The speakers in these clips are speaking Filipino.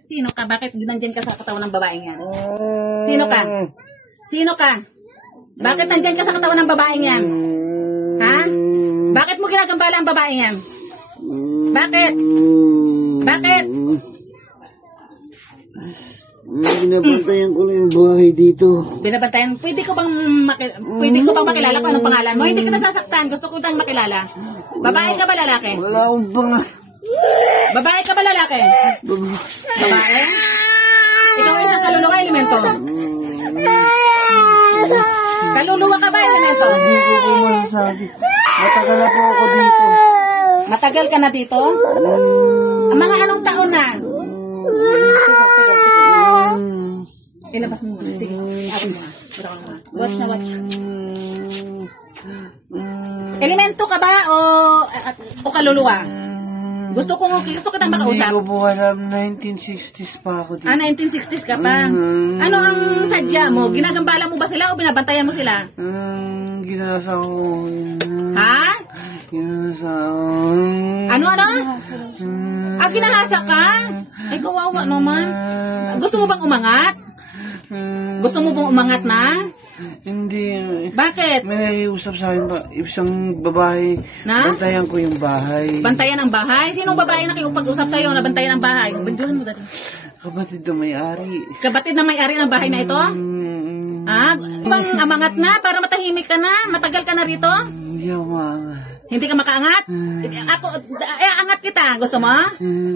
Sino ka? Bakit nandyan ka sa katawan ng babaeng yan? Sino ka? Sino ka? Bakit nandyan ka sa katawan ng babaeng yan? Ha? Bakit mo ginagambala ang babaeng yan? Bakit? Bakit? Binabantayan ko lang yung bahay dito. Binabantayan? Pwede ko bang makilala kung anong pangalan mo? Hindi ka nasasaktan. Gusto ko tayong makilala. Babae ka ba lalaki? Wala akong Babae ka ba lalaki? Babae? Ikaw ay isang kaluluwa elemento. Kaluluwa ka ba elemento? Hindi ko masasabi. Matagal na po ako dito. Matagal ka na dito? Mga anong taon na? Ilabas mo muna. Sige. Atin mo. Watch na watch. Elemento ka ba o kaluluwa? Gusto kitang makausap. Hindi ko po alam. 1960s pa ako dito. 1960s ka pa. Ano ang sadya mo? Ginagambala mo ba sila o binabantayan mo sila? Ginasa ko. Ha? Ginasa ko. Ano? Ginahasa ka? Ay, kawawa naman. Gusto mo bang umangat? Gusto mo bang umangat na? Hindi. Bakit? May usap sa akin ba? Isang babae. Na? Bantayan ko yung bahay. Bantayan ang bahay? Sinong babae na nakikipag-usap sa'yo na bantayan ang bahay? Bantuhan mo dati. Kapatid na may-ari. Kapatid na may-ari ng bahay na ito? Bang amangat na para matahimik ka na? Matagal ka na rito? Hindi ako maangat. Hindi ka makaangat? Angat kita. Gusto mo?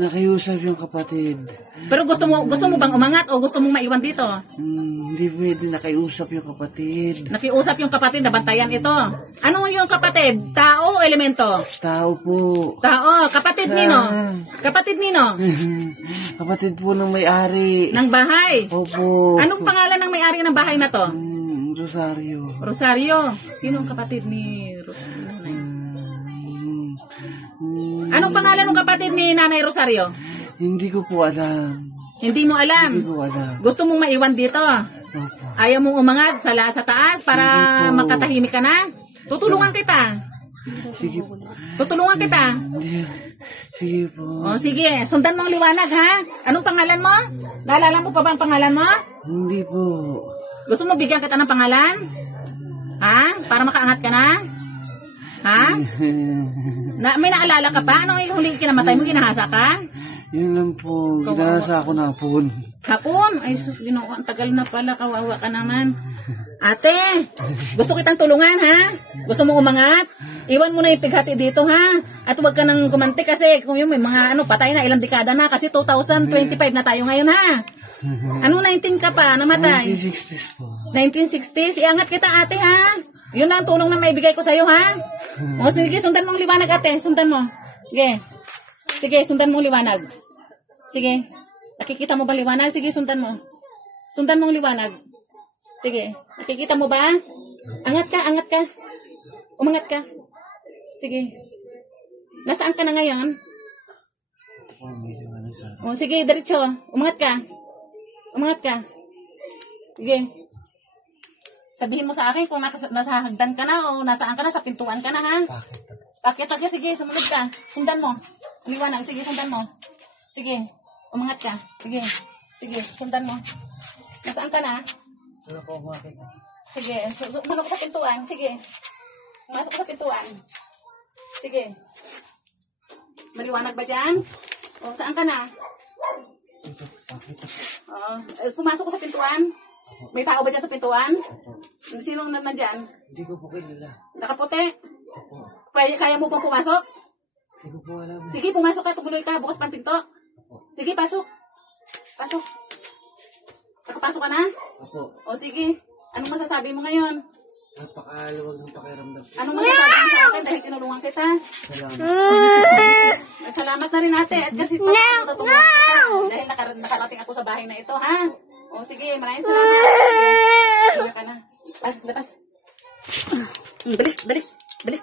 Nakiusap yung kapatid. Pero gusto mo bang umangat o gusto mong maiwan dito? Hindi pwede nakiusap yung kapatid. Nakiusap yung kapatid na bantayan ito. Ano yung kapatid? Tao o elemento? Tao po. Tao. Kapatid nino? Kapatid nino? Kapatid po ng may-ari. Ng bahay? Opo. Anong pangalan ng may-ari ng bahay na to? Rosario. Rosario. Sino ang kapatid ni Rosario? Anong pangalan ng kapatid ni Nanay Rosario? Hindi ko po alam. Hindi mo alam? Hindi ko alam. Gusto mong maiwan dito? Opo. Ayaw mong umangat sa taas para makatahimik ka na? Tutulungan kita. Sige po. Tutulungan kita. Sige po. O sige, sundan mo ang liwanag ha? Anong pangalan mo? Naalala mo pa ba ang pangalan mo? Hindi po. Gusto mo bigyan kita ng pangalan? Ha? Para makaangat ka na? Ha? May naalala ka pa? Anong huli kinamatay mo? Ginahasa ka? Yun lang po. Ginahasa ako na hapon. Hapon? Ay sus, Ginoo, ang tagal na pala. Kawawa ka naman. Ate, gusto kitang tulungan ha? Gusto mo umangat? Iwan mo na yung pighati dito ha? At huwag ka nang gumanti kasi kung yung may mga patay na ilang dekada na kasi 2025 na tayo ngayon ha? Anong 19 ka pa namatay? 1960s po. 1960s? Iangat kita ate ha? Yun lang ang tulong na maibigay ko sa'yo ha? O sige, sundan mo ang liwanag ate. Sundan mo. Sige. Sige, sundan mo ang liwanag. Sige. Nakikita mo ba liwanag? Sige, sundan mo. Sundan mo ang liwanag. Sige. Nakikita mo ba? Angat ka, angat ka. Umangat ka. Sige. Nasaan ka na ngayon? O sige, diretso. Umangat ka. Umangat ka. Sige. Sabihin mo sa akin kung nasa hagdan ka na o nasaan ka na, sa pintuan ka na ha? Bakit? Bakit? Sige, sumunod ka. Sundan mo. Liwanag. Sige, sundan mo. Sige. Umangat ka. Sige. Sige, sundan mo. Nasaan ka na? Sige. Masok sa pintuan. Sige. Masok sa pintuan. Sige. Maliwanag ba dyan? O, saan ka na? Pumasok ko sa pintuan. May tao ba dyan sa pintuan? Sino nandyan? Hindi ko po kilala. Nakaputi? Kaya mo pong pumasok? Hindi ko po alam. Sige, pumasok ka. Tumuloy ka. Bukas pang pinto. Sige, pasok. Pasok. Nakapasok ka na? Opo. O sige. Anong masasabi mo ngayon? Napakaluwag ng pakiramdam. Anong masasabi mo sa akin dahil tinulungan kita? Salamat. Salamat na rin ate. At kasi tutulungan kita. Dahil nakarating ako sa bahay na ito, ha? O sige, maraming salamat. Sige ka na. Labas. Balik, balik, balik.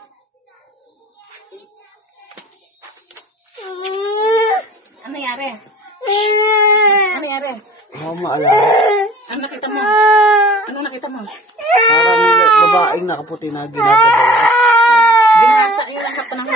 Ano nangyari? Ano nangyari? Ako maalala. Ano nakita mo? Anong nakita mo? Parang may babaeng nakaputi na ginagawa. Ginahasa yun ang hapon ng